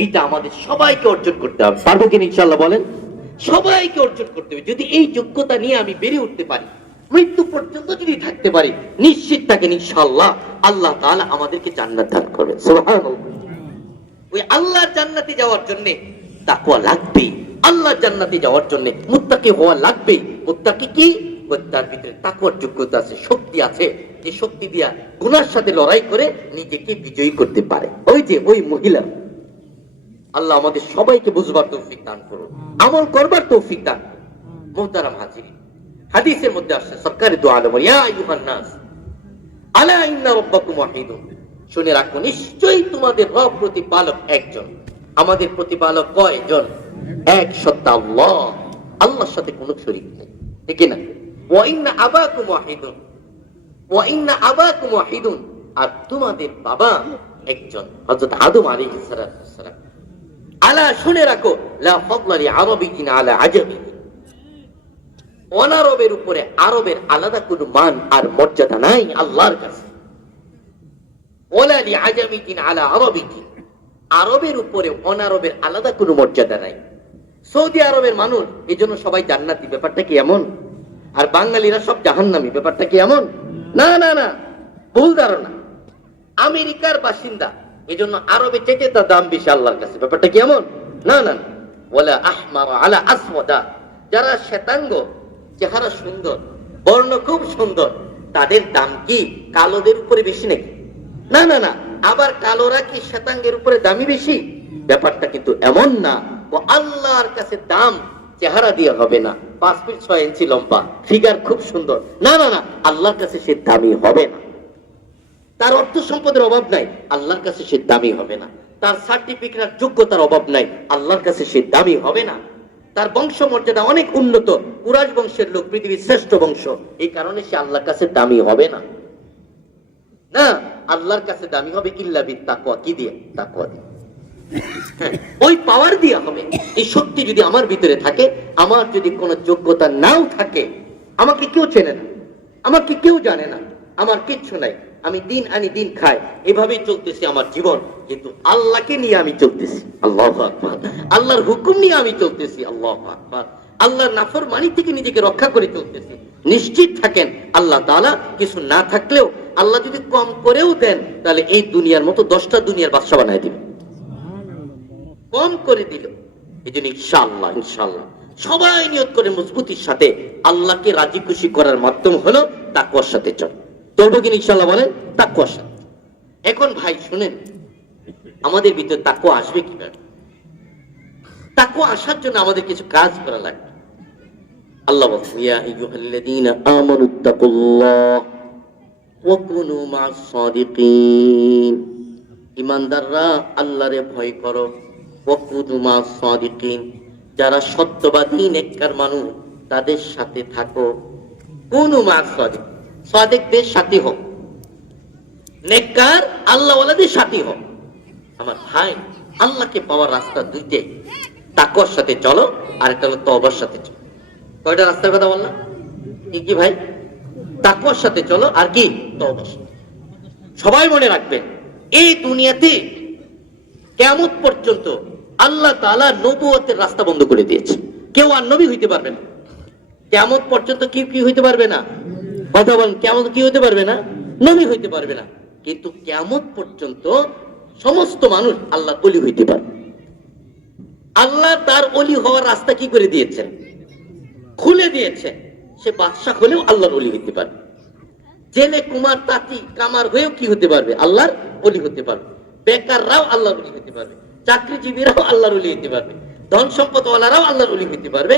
এইটা আমাদের সবাইকে অর্জন করতে হবে। পারবো কিনা ইনশাআল্লাহ বলেন? সবাইকে অর্জন করতে হবে। যদি এই যোগ্যতা নিয়ে আমি বেড়ে উঠতে পারি, মৃত্যু পর্যন্ত যদি থাকতে পারি, নিশ্চিত থাকেন ইনশাআল্লাহ আল্লাহ তাআলা আমাদেরকে জান্নাত দান করবেন। সুবহানাল্লাহ। ওই আল্লাহর জান্নাতে যাওয়ার জন্য তাকওয়া লাগবে, আল্লাহর জান্নাতে যাওয়ার জন্য মুত্তাকি হওয়া লাগবে। মুত্তাকি কি? তার ভিতরে তাকওয়ার যোগ্যতা আছে, শক্তি আছে, যে শক্তি দিয়া গুনার সাথে লড়াই করে নিজেকে বিজয়ী করতে পারে। ওই যে ওই মহিলা। আল্লাহ আমাদের সবাইকে বুঝবার তৌফিক দান করুন, আমল করবার তৌফিক দান। মুহতারাম হাজিরিন, হাদিসের মধ্যে আসছে সরকারি দোয়া আলম, ইয়া আইয়ুহান নাস আলা ইন্না রাব্বাকুম ওয়াহিদুন। শুনে রাখো, নিশ্চয়ই তোমাদের রব প্রতিপালক একজন। আমাদের প্রতিপালক কয়জন? এক সত্তা আল্লাহ, আল্লাহর সাথে কোনো শরীক নেই, ঠিক না? ওয়া ইন্না আবাকুম ওয়াহিদুন, ওয়া ইন্না আবাকুম ওয়াহিদুন। আর তোমাদের বাবা একজন, হযরত আদম আলাইহিস সালাম। আলা শুনে রাখো, লা ফাদলা লি আরাবিয়িন আলা আজামি। অনারবের উপরে আরবের আলাদা কোনো মান আর মর্যাদা নাই আল্লাহর কাছে। ওয়ালা লি আজামিয়িন আলা আরাবিয়িন, আরবের উপরে অনারবের আলাদা কোনো মর্যাদা নাই। সৌদি আরবের মানুষ এজন্য সবাই জান্নাতি, ব্যাপারটা কি এমন? আর বাঙালিরা সব জাহান্নামী, ব্যাপারটা কি এমন? না না না, ভুল ধারণা। আমেরিকার বাসিন্দা, এজন্য আরবে চেয়ে তার দাম বেশি আল্লাহর কাছে, ব্যাপারটা কি এমন? না না। ওয়ালা আহমার আলা আসওয়াদা, যারা শ্বেতাঙ্গ, চেহারা সুন্দর, বর্ণ খুব সুন্দর, তাদের দাম কি কালোদের উপরে বেশি নাকি? না না না। আবার কালোরা কি শ্বেতাঙ্গের উপরে দামি বেশি? ব্যাপারটা কিন্তু এমন না। ও আল্লাহর কাছে দাম চেহারা দিয়ে হবে না, 5 ফিট 6 ইঞ্চি লম্বা, ফিগার খুব সুন্দর, না না না, আল্লাহর কাছে সে দামি হবে না। তার অর্থ সম্পদের অভাব নাই, আল্লাহর কাছে সে দামি হবে না। তার সার্টিফিকেট যোগ্যতার অভাব নাই, আল্লাহর কাছে সে দামি হবে না। তার বংশ মর্যাদা অনেক উন্নত, কুরাইশ বংশের লোক পৃথিবীর শ্রেষ্ঠ বংশ, এই কারণে সে আল্লাহর কাছে দামি হবে না। না, আল্লাহর কাছে দামি হবে ইল্লা বিত তাকওয়া। কি দিয়ে? তাকওয়া দিয়ে। ওই পাওয়ার দিয়ে হবে। এই শক্তি যদি আমার ভিতরে থাকে, আমার যদি কোনো যোগ্যতা নাও থাকে, আমাকে কেউ চেনে না, আমাকে কেউ জানে না, আমার কিচ্ছু নাই, আমি দিন আনি দিন খাই, এভাবেই চলতেছি আমার জীবন, কিন্তু আল্লাহকে নিয়ে আমি চলতেছি, আল্লাহু আকবার, আল্লাহর হুকুম নিয়ে আমি চলতেছি, আল্লাহু আকবার, আল্লাহর নাফরমানি থেকে নিজেকে রক্ষা করে চলতেছি। নিশ্চিত থাকেন আল্লাহ তাআলা কিছু না থাকলেও, আল্লাহ যদি কম করেও দেন, তাহলে এই দুনিয়ার মতো 10টা দুনিয়ার বাদশা বানায় দিবেন। কম করে দিল, এই জন্য ইনশাআল্লাহ ইনশাআল্লাহ সবাই নিয়ত করে মজবুতির সাথে আল্লাহকে রাজি খুশি করার মাধ্যম হলো তাকওয়ার সাথে চল। চলবো কিনা ইনশাআল্লাহ বলেন? তাকওয়ার সাথে। এখন ভাই শুনেন, আমাদের ভিতরে তাকওয়া আসবে কিভাবে? তাকওয়া আসার জন্য আমাদের কিছু কাজ করা লাগবে। আল্লাহ বলেন, ইয়া আইয়ুহাল্লাযীনা আমানুত্তাকুল্লাহ ওয়া কুনু মা'আস সাদিকিন। ঈমানদাররা আল্লাহরে ভয় করো, ওয়া কুনু মা'আস সাদিকিন, যারা সত্যবাদী নেককার মানুষ তাদের সাথে থাকো। কুনু মা'আস সাদিক, সাদিকদের সাথী হও, নেককার আল্লাহওয়ালাদের সাথী হও। আমার ভাই, আল্লাহকে পাওয়ার রাস্তা দুইটাই, তাকওয়ার সাথে চলো আর একটা হলো তওবার সাথে চলো। কয়টা রাস্তার কথা বললাম? কি কি ভাই? তাকওয়ার সাথে চলো আর কি তওবার সাথে। সবাই মনে রাখবেন, এই দুনিয়াতে কিয়ামত পর্যন্ত আল্লাহ তাআলা নবুয়তের রাস্তা বন্ধ করে দিয়েছে। কেউ আর নবী হইতে পারবে না কিয়ামত পর্যন্ত। কি কি হইতে পারবে না? কথা বলেন, কিয়ামত কি হইতে পারবে না? নবী হইতে পারবে না। কিন্তু কিয়ামত পর্যন্ত সমস্ত মানুষ আল্লাহর ওলি হইতে পারবে। আল্লাহ তার ওলি হওয়ার রাস্তা কি করে দিয়েছেন? খুলে দিয়েছে। সে বাদশা হলেও আল্লাহর ওলি হইতে পারবে। জেলে কুমার তাঁতি কামার হয়েও কি হতে পারবে? আল্লাহর ওলি হতে পারবে। বেকাররাও আল্লাহর ওলি হতে পারবে, চাকরিজীবীরাও আল্লাহর ওলি হতে পারবে, ধন সম্পদওয়ালারাও আল্লাহর ওলি হতে পারবে।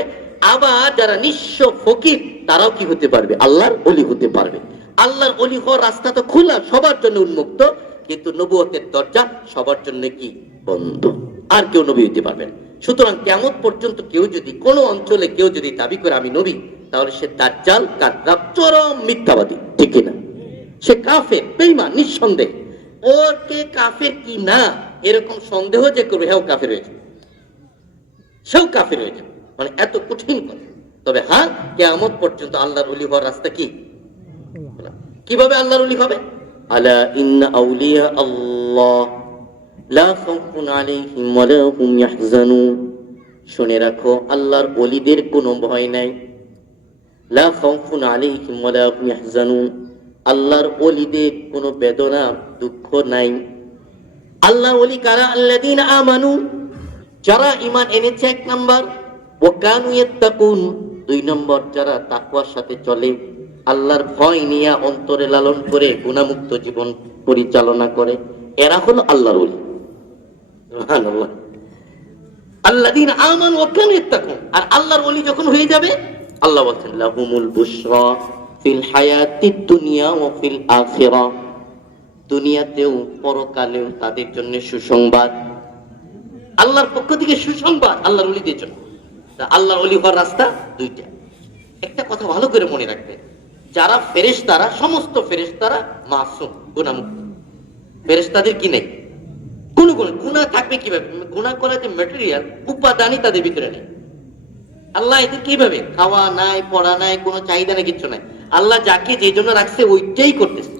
আবার যারা নিঃস্ব ফকির তারাও কি হতে পারবে? আল্লাহর ওলি হতে পারবে। আল্লাহর ওলি হওয়ার রাস্তা তো খোলা, সবার জন্য উন্মুক্ত, কিন্তু নবুয়তের দরজা সবার জন্য কি? বন্ধ। আর কেউ নবী হইতে পারবে না। সুতরাং কিয়ামত পর্যন্ত কেউ যদি কোনো অঞ্চলে কেউ যদি দাবি করে আমি নবী, তাহলে সে দাজ্জাল, কাযযাব, চরম মিথ্যাবাদী, ঠিক না? সে কাফের, বেঈমান, নিঃসন্দেহ। ওর কে কাফের কি না এরকম সন্দেহ যে করবে, হেও কাফের হয়েছে, সেও কাফের হয়েছে, মানে এত কঠিন কথা। তবে হ্যাঁ, কিয়ামত পর্যন্ত আল্লাহর ওলি হওয়ার রাস্তা কি? কিভাবে আল্লাহর ওলি হবে? আলা ইন্না আউলিয়া আল্লাহ লা খাউফুন আলাইহিম ওয়া লা হুম ইয়াহজানুন। শুনে রাখো, আল্লাহর ওলিদের কোনো ভয় নাই। লা খাউফুন আলাইহিম ওয়া লা হুম ইয়াহজানুন, আল্লাহর ওলিদের কোনো বেদনা দুঃখ নাই। আল্লাহর ওলি কারা? আল্লাযীনা আমানু, যারা ঈমান এনেছে, এক নাম্বার। ওয়া কানু ইয়াত্তাকুন, দুই নম্বর, যারা তাকওয়ার সাথে চলে, আল্লাহর ভয় নিয়ে অন্তরে লালন করে গুনাহমুক্ত জীবন পরিচালনা করে, এরা হলো আল্লাহর ওলি। সুবহানাল্লাহ। আল্লাযীনা আমানু ওয়া কানু ইয়াত্তাকুন। আর আল্লাহর ওলি যখন হয়ে যাবে, আল্লাহ বলেন লাহুমুল বুশরা ফিল হায়াতিদ দুনিয়া ওয়া ফিল আখিরাহ, দুনিয়াতেও পরকালেও তাদের জন্য সুসংবাদ। আল্লাহর পক্ষ থেকে সুসংবাদ আল্লাহর ওলিদের জন্য। আল্লাহর ওলি হওয়ার রাস্তা দুইটা। একটা কথা ভালো করে মনে রাখবে, যারা ফেরেশতারা, সমস্ত ফেরেশতারা মাসুম, গুনাহমুক্ত। ফেরেশতাদের কি নেই? কোনো গুনাহ থাকবে কিভাবে? গুনাহ করার যে ম্যাটেরিয়াল, উপাদানই তাদের ভিতরে নেই। আল্লাহ এদের কিভাবে? খাওয়া নাই, পড়া নাই, কোনো চাহিদা নাই, কিচ্ছু নাই। আল্লাহ যাকে যে জন্য রাখছে ওইটাই করতেছে।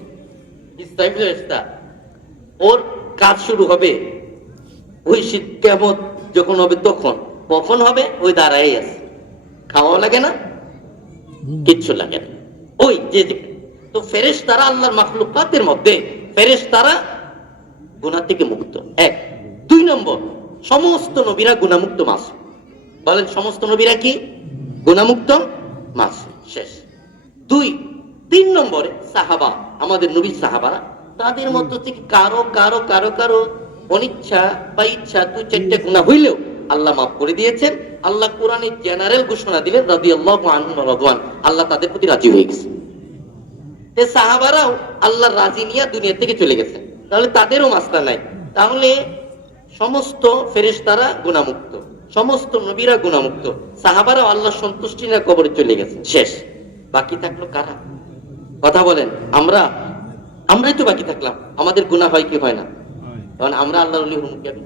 ওর কাজ শুরু হবে ওই কিয়ামত যখন হবে, তখন কখন হবে? ওই দাঁড়াই আছে, খাওয়া লাগে না, কিচ্ছু লাগে না, ওই যে। তো ফেরেশতারা আল্লাহর মাখলুকাতের মধ্যে ফেরেশতারা গুনাহ থেকে মুক্ত, এক। দুই নম্বর, সমস্ত নবীরা গুনাহমুক্ত মাসুম। বলেন, সমস্ত নবীরা কি? গুনাহমুক্ত মাসুম। শেষ। দুই। তিন নম্বরে সাহাবা, আমাদের নবী সাহাবারা, তাদের মধ্য থেকে কারো কারো কারো কারো অনিচ্ছা বা ইচ্ছা দুই চারটা গুনাহ হইলেও আল্লাহ মাফ করে দিয়েছেন। আল্লাহ কোরআনে জেনারেল ঘোষণা দিলেন রাদিয়াল্লাহু আনহুম ওয়া রাদওয়ান, আল্লাহ তাদের প্রতি রাজি হয়ে গেছে। তে সাহাবারাও আল্লাহর রাজি নিয়ে দুনিয়া থেকে চলে গেছে, তাহলে তাদেরও মাসলা নাই। তাহলে সমস্ত ফেরেশতারা গুনাহমুক্ত, সমস্ত নবীরা গুনাহমুক্ত, সাহাবারাও আল্লাহর সন্তুষ্টি নিয়ে কবরে চলে গেছে। শেষ। বাকি থাকলো কারা? কথা বলেন, আমরাই তো বাকি থাকলাম। আমাদের গুনাহ হয় কি হয় না? কারণ আমরা আল্লাহর ওলি হব কেন?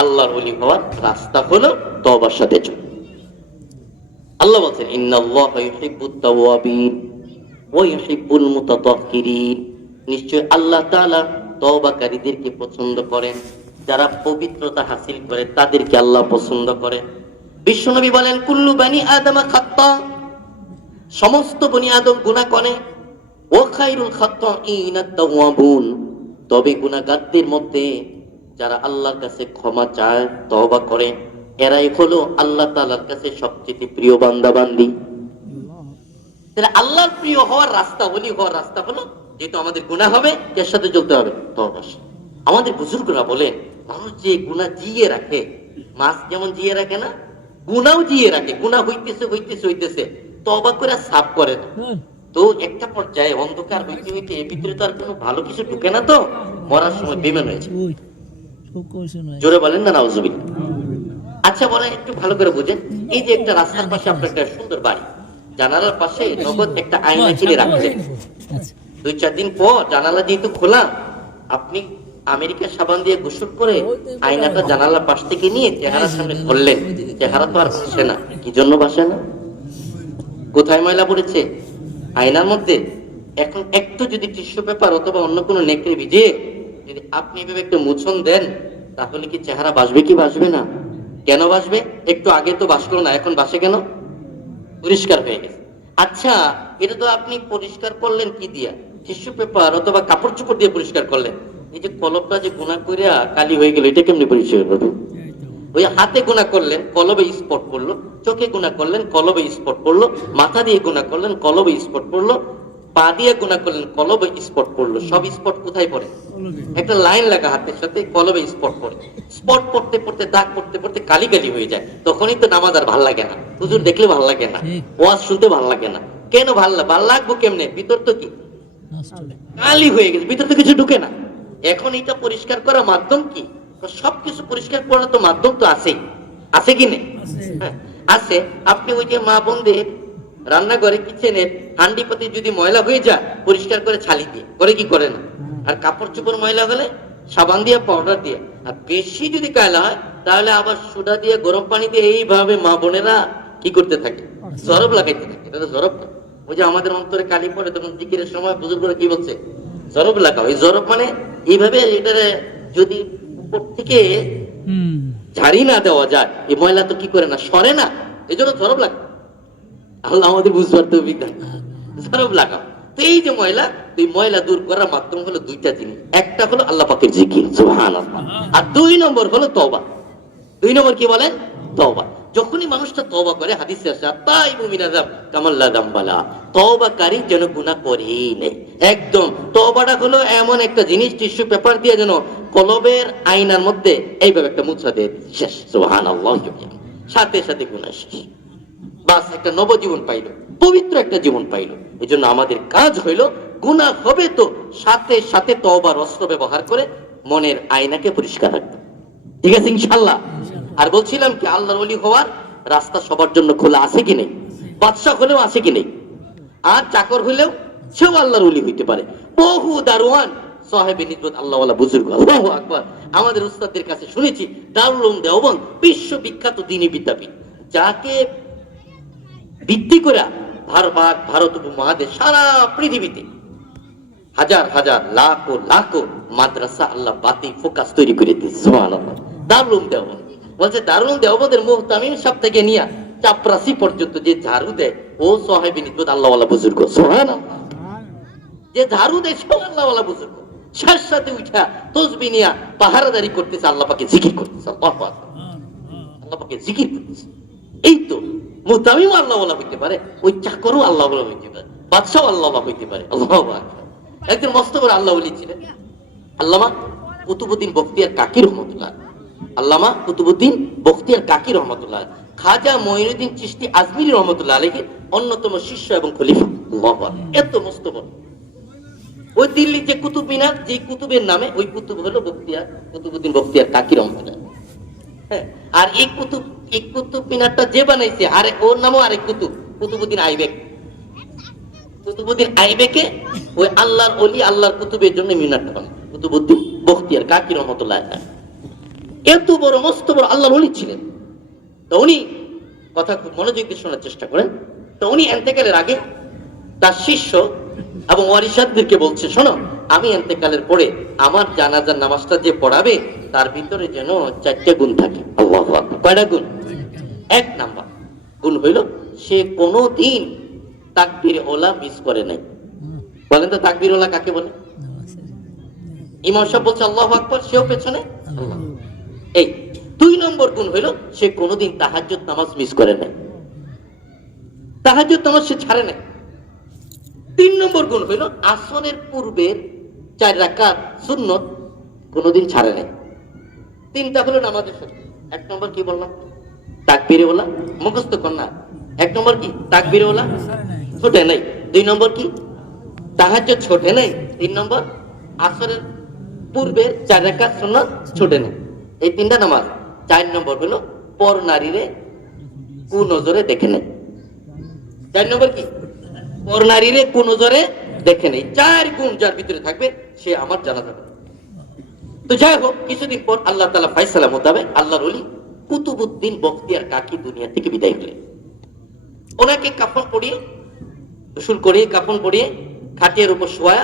আল্লাহর ওলি হওয়ার রাস্তা হলো তওবার সাথে চল। আল্লাহ বলেন ইন্নাল্লাহা ইউহিব্বুত তাওয়াবিন ওয়া ইউহিব্বুল মুতাতাহহিরিন, নিশ্চয় আল্লাহ তাআলা তওবাকারীদেরকে পছন্দ করেন, যারা পবিত্রতা হাসিল করে তাদেরকে আল্লাহ পছন্দ করে। বিশ্বনবী বলেন কুল্লু বানি আদম খাত্তা, সমস্ত বনি আদম গুনাহ করে। ওয়া খায়রুল খাত্তাঈনাত তাওয়াবুন, তবে গুনাহগারদের মধ্যে যারা আল্লাহর কাছে ক্ষমা চায়, তওবা করে, এরাই হলো আল্লাহ তাআলার কাছে সবচেয়ে প্রিয় বান্দা বান্দি। তাহলে আল্লাহর প্রিয় হওয়ার রাস্তা, ওলি হওয়ার রাস্তা হলো, যেহেতু আমাদের গুনাহ হবে, এর সাথে চলতে হবে তওবা। আমাদের বুজুর্গরা বলেন, মানুষ যে গুনাহ জিয়ে রাখে, মাছ যেমন জিয়ে রাখে না, গুনাহও জিয়ে রাখে। গুনাহ হইতেছে হইতেছে হইতেছে, তওবা করে সাফ করে না। তো একটা পর্যায়ে অন্ধকার হইতে হইতে এর ভিতরে তো আর কোনো ভালো কিছু ঢুকে না, তো মরার সময় বেমান হয়েছে। জোরে বলেন না নাউজুবিল্লাহ। আচ্ছা বলেন, একটু ভালো করে বুঝেন, এই যে একটা রাস্তার পাশে আপনার একটা সুন্দর বাড়ি, জানালার পাশে নগদ একটা আয়না কিনে রাখলেন। 2-4 দিন পর জানালা যেহেতু খোলা, আপনি আমেরিকার সাবান দিয়ে গোসল করে আয়নাটা জানালার পাশ থেকে নিয়ে চেহারার সামনে ধরলেন, চেহারা তো আর ভাসে না। কি জন্য ভাসে না? কোথায় ময়লা পড়েছে? আয়নার মধ্যে। এখন একটু যদি টিস্যু পেপার অথবা অন্য কোনো নেকড়ে ভিজিয়ে যদি আপনি এভাবে একটু মুছন দেন, তাহলে কি চেহারা ভাসবে কি ভাসবে না? কেন ভাসবে? একটু আগে তো ভাসলো না, এখন ভাসে কেন? পরিষ্কার হয়ে গেছে। আচ্ছা, এটা তো আপনি পরিষ্কার করলেন কি দিয়া? টিস্যু পেপার অথবা কাপড় চোপড় দিয়ে পরিষ্কার করলেন। এই যে কলবটা যে গুনাহ কইরা কালি হয়ে গেল, এটা কেমনে পরিষ্কার করবেন? ওই হাতে গুনাহ করলেন, কলবে স্পট পড়লো, চোখে গুনাহ করলেন, কলবে স্পট পড়লো, মাথা দিয়ে গুনাহ করলেন, কলবে স্পট পড়লো, পা দিয়ে গুনাহ করলেন, কলবে স্পট পড়লো। সব স্পট কোথায় পড়ে? একটা লাইন লাগা হাতের সাথে, কলবে স্পট পড়ে। স্পট পড়তে পড়তে, দাগ পড়তে পড়তে কালি কালি হয়ে যায়। তখনই তো নামাজ আর ভাল লাগে না, হুজুর দেখলে ভাল লাগে না, ওয়াজ শুনতে ভাল লাগে না। কেন ভাল লাগবো কেমনে? ভিতর তো কি কালি হয়ে গেছে, ভিতর তো কিছু ঢুকে না। এখন এটা পরিষ্কার করার মাধ্যম কি? সবকিছু পরিষ্কার করার তো মাধ্যম তো আছেই, আছে কি নেই? আছে। আপনি ওই যে মা বোনদের রান্নাঘরে কিচেনের হান্ডি পাতি যদি ময়লা হয়ে যায়, পরিষ্কার করে ছালি দিয়ে করে, কি করে না? আর কাপড় চোপড় ময়লা হলে সাবান দিয়ে, পাউডার দিয়ে। আর বেশি যদি কায়লা হয়, তাহলে আবার সোডা দিয়ে, গরম পানি দিয়ে এইভাবে মা বোনেরা কি করতে থাকে? জরব লাগাইতে থাকে। এটা তো জরব না। ওই যে আমাদের অন্তরে কালি পড়ে, তখন জিকিরের সময় বুজুর্গরা কি বলছে? জরব লাগাও। এই জরব মানে এইভাবে, এটা যদি উপর থেকে ঝাড়ি না দেওয়া যায়, এই ময়লা তো কি করে না, সরে না। এই জন্য জরব লাগে। আল্লাহ আমাদের বুঝবার তো বিজ্ঞান, জরব লাগাও। তো এই যে ময়লা, এই ময়লা দূর করার মাধ্যম হলো দুইটা জিনিস। একটা হলো আল্লাহ পাকের জিকির, সুবহানাল্লাহ। আর 2 নম্বর হলো তওবা। 2 নম্বর কি বলেন? তওবা। যখনই মানুষটা তওবা করে, হাদিসে আছে, তাইবু মিনাজ যাম কামাল্লা যামবালা, তওবাকারী যেন গুনাহ করেই নেই। একদম তওবাটা হলো এমন একটা জিনিস, টিস্যু পেপার দিয়ে যেন কলবের আয়নার মধ্যে এইভাবে একটা মুছা দিয়ে শেষ, সুবহানাল্লাহ, সাথে সাথে গুনাহ শেষ। বাস, একটা নবজীবন পাইলো, পবিত্র একটা জীবন পাইলো। এই জন্য আমাদের কাজ হইলো, গুনাহ হবে তো সাথে সাথে তওবার অস্ত্র ব্যবহার করে মনের আয়নাকে পরিষ্কার রাখবে। ঠিক আছে ইনশাআল্লাহ? আর বলছিলাম কি, আল্লাহর ওলি হওয়ার রাস্তা সবার জন্য খোলা আছে কি নেই? বাদশা হলেও আছে কি নেই? আর চাকর হইলেও সেও আল্লাহর ওলি হইতে পারে। বহু দারোয়ান সাহেবে নিসবত আল্লাহওয়ালা বুজুর্গ, আল্লাহু আকবার, আমাদের উস্তাদের কাছে শুনেছি, দারুল উলুম দেওবন্দ বিশ্ববিখ্যাত দ্বীনি বিদ্যাপীঠ, যাকে ভিত্তি করে ভারত উপমহাদেশ, সারা পৃথিবীতে হাজার হাজার লাখো লাখো মাদ্রাসা আল্লাহ বাতি ফোকাস তৈরি করে দিয়েছে। সুবহানাল্লাহ। দারুল উলুম দেওবন্দ বলছে, দারুল উলুম দেওবন্দের মুহতামিম সাহেব থেকে নিয়ে চাপরাসি পর্যন্ত যে ঝাড়ু দেয়, ও সাহেবে নিসবত আল্লাহওয়ালা বুজুর্গ। সুবহানাল্লাহ। যে ঝাড়ু দেয় সে আল্লাহওয়ালা বুজুর্গ। শেষ সাথে উঠা তসবিহ নিয়া পাহারাদারি করতেছে, আল্লাহ পাকে জিকির করতেছে। আল্লাহু আকবার। আল্লাহ পাকে জিকির করতেছে। এই তো মুহতামিম আল্লাহওয়ালা হইতে পারে, ওই চাকরও আল্লাহওয়ালা হইতে পারে, বাদশাও আল্লাহওয়ালা হইতে পারে। আল্লাহু আকবার। একজন মস্ত বড় আল্লাহ ওলি ছিলেন, আল্লামা কুতুবউদ্দিন বখতিয়ার কাকি রহমতুল্লাহ। আল্লামা কুতুবউদ্দিন বখতিয়ার কাকি রহমতুল্লাহ খাজা মঈনুদ্দিন চিশতি আজমিরি রহমতুল্লাহ আলাইহির অন্যতম শিষ্য এবং খলিফা। আল্লাহু আকবার। এত মস্ত বড়। ওই দিল্লির যে কুতুব মিনার, যে কুতুবের নামে, ওই কুতুব হলো বখতিয়ার, কুতুবউদ্দিন বখতিয়ার কাকি রহমতুল্লাহ। হ্যাঁ, আর এই কুতুব মিনারটা যে বানাইছে, আরে ওর নামও আরেক কুতুব, কুতুবউদ্দিন আইবেক। কুতুবউদ্দিন আইবেকে ওই আল্লাহর ওলি, আল্লাহর কুতুবের জন্য মিনারটা বানায় কুতুবউদ্দিন বখতিয়ার কাকি রহমতুল্লাহ। এত বড় মস্ত বড় আল্লাহর ওলি ছিলেন। তো উনি, কথা খুব মনোযোগ দিয়ে শোনার চেষ্টা করেন, তো উনি এন্তেকালের আগে তার শিষ্য এবং ওয়ারিসাতদেরকে বলছে, শোনো, আমি এন্তেকালের পরে আমার জানাজার নামাজটা যে পড়াবে, তার ভিতরে যেন 4টা গুণ থাকে। আল্লাহু আকবার। কয়টা গুণ? 1 নাম্বার গুণ হইল, সে কোনোদিন তাকবীর ওলা মিস করে নাই। বলেন তো তাকবীর ওলা কাকে বলে? ইমাম সাহেব বলছে আল্লাহু আকবার, সেও পেছনে। এই 2 নম্বর গুণ হলো সে কোনোদিন তাহাজ্জুদ নামাজ মিস করে নাই, তাহাজ্জুদ নামাজ সে ছাড়ে নাই। 3 নম্বর গুণ হলো আসরের পূর্বের 4 রাকাত সুন্নত কোনোদিন ছাড়ে নাই। 3টা হলো নামাজের শর্ত। 1 নম্বর কি বললাম? তাকবীরে ওলা, মুখস্থ কর না। 1 নম্বর কি? তাকবীরে ওলা ছোটে নাই। 2 নম্বর কি? তাহাজ্জুদ ছোটে নাই। 3 নম্বর আসরের পূর্বের 4 রাকাত সুন্নাত ছোটে নাই। এই 3টা নামাজ। 4 নম্বর হলো পর নারীরে কুনজরে দেখে নেই। 4 নম্বর কি? পর নারীরে কুনজরে দেখে নেই। 4 গুণ যার ভিতরে থাকবে সে আমার জানাজা পড়বে। তো যাই হোক, কিছুদিন পর আল্লাহ তাআলা ফয়সালা মোতাবেক আল্লাহর ওলি কুতুবউদ্দিন বখতিয়ার কাকি দুনিয়া থেকে বিদায় হলেন। ওনাকে কাফন পরিয়ে, গোসল করিয়ে, কাফন পরিয়ে খাটিয়ার উপর শোয়া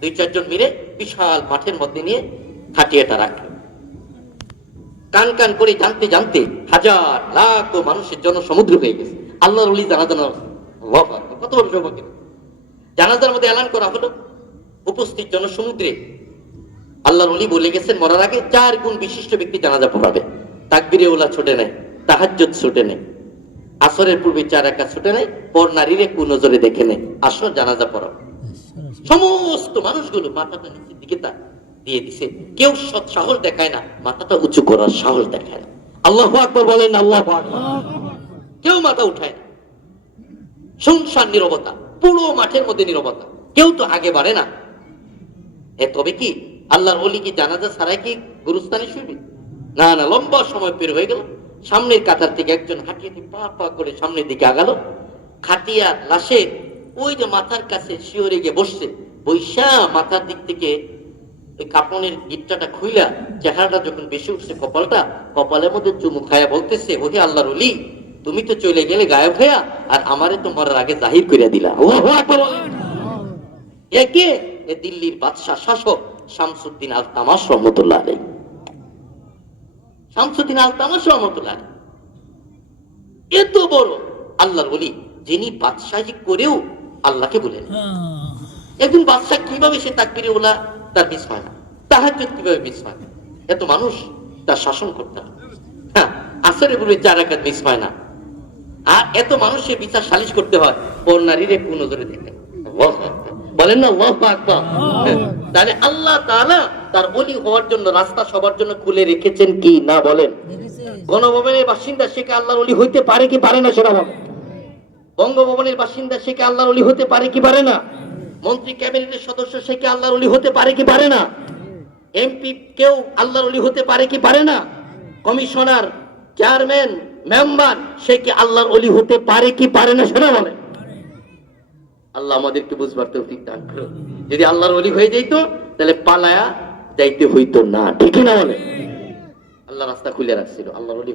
2-4 জন মিলে বিশাল মাঠের মধ্যে নিয়ে খাটিয়াটা রাখলেন। কান কান করে জানতে জানতে হাজার লাখ মানুষের জনসমুদ্র হয়ে গেছে। আল্লাহর ওলি জানাজা কত বড় সৌভাগ্য। জানাজার মধ্যে এলান করা হলো, উপস্থিত জনসমুদ্রে আল্লাহর ওলি বলে গেছেন মরার আগে 4 গুণ বিশিষ্ট ব্যক্তি জানাজা পড়াবে। তাকবীরে ওলা ছুটে নেয়, তাহাজ্জুদ ছুটে নেয়, আসরের পূর্বে 4 রাকাত ছুটে নেয়, পর নারীরে কুনজরে দেখে নেয়, আসর জানাজা পড়াবে। সমস্ত মানুষগুলো মাথাটা নিচের দিকে দিয়ে দিছে। কেউ সাহস দেখায় না, মাথাটা উঁচু করার সাহস দেখায় না। আল্লাহু আকবার বলেন, আল্লাহু আকবার। কেউ মাথা উঠায় না। শুনশান নীরবতা, পুরো মাঠের মধ্যে নীরবতা, কেউ তো আগে বাড়ে না। তবে কি আল্লাহর ওলি কি জানাজা ছাড়াই কি গুরুস্থানে শুইবে? না না, লম্বা সময় পের হয়ে গেল। সামনের কাতার থেকে একজন হাঁটিয়ে পা পা করে সামনের দিকে আগালো। খাটিয়া লাশের ওই যে মাথার কাছে শিওরে গিয়ে বসছে। বৈশা মাথার দিক থেকে ওই কাপনের গিট্টাটা খুইলা চেহারাটা যখন বেশি উঠছে, কপালের মধ্যে চুমু খায়া বলতেছে, ওহে আল্লাহর ওলি, তুমি তো চলে গেলে গায়েব হইয়া, আর আমারে তো মরার আগে জাহির করিয়া দিলা। একে এ দিল্লির বাদশাহ শাসক শামসুদ্দিন আল তামাশ রহমতুল্লাহ আলাইহি। শামসুদ্দিন আল তামাশ রহমতুল্লাহ আলাইহি এত বড় আল্লাহর ওলি, যিনি বাদশাহী করেও আল্লাহকে বলেন। একজন বাদশাহ কিভাবে সে তাকবীরে ওলা তার মিস হয় না, তাহাজ্জুদ কিভাবে মিস হয় না? এত মানুষ তার শাসন করতে হয়। হ্যাঁ, আসরের পূর্বে 4 রাকাত মিস হয় না। আর এত মানুষের বিচার সালিশ করতে হয়, পর নারীরে কুনজরে দেখে। বলেন না আল্লাহু আকবার। তাহলে আল্লাহ তাআলা তার ওলি হওয়ার জন্য রাস্তা সবার জন্য খুলে রেখেছেন কি না বলেন? গণভবনের বাসিন্দা সে কি আল্লাহর ওলি হইতে পারে কি পারে না সেটা বলেন? বঙ্গভবনের বাসিন্দা সে কি আল্লাহর ওলি হতে পারে কি পারে না? মন্ত্রী ক্যাবিনেটের সদস্য সে কি আল্লাহর ওলি হতে পারে কি পারে না? এমপি কেউ আল্লাহর ওলি হতে পারে কি পারে না? কমিশনার, চেয়ারম্যান, মেম্বার সে কি আল্লাহর ওলি হতে পারে কি পারে না সেটা বলে? আল্লাহ আমাদেরকে বুঝবার তৌফিক দান করুন। যদি আল্লাহর ওলি হয়ে যেত তাহলে পালায়া যাইতে হইতো না, ঠিক না বলে? আল্লাহ রাস্তা খুলে রাখছিল আল্লাহর ওলি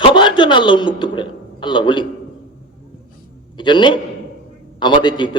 সবার জন্য, আল্লাহ উন্মুক্ত করে আল্লাহর ওলি। এই জন্যে আমাদের যেহেতু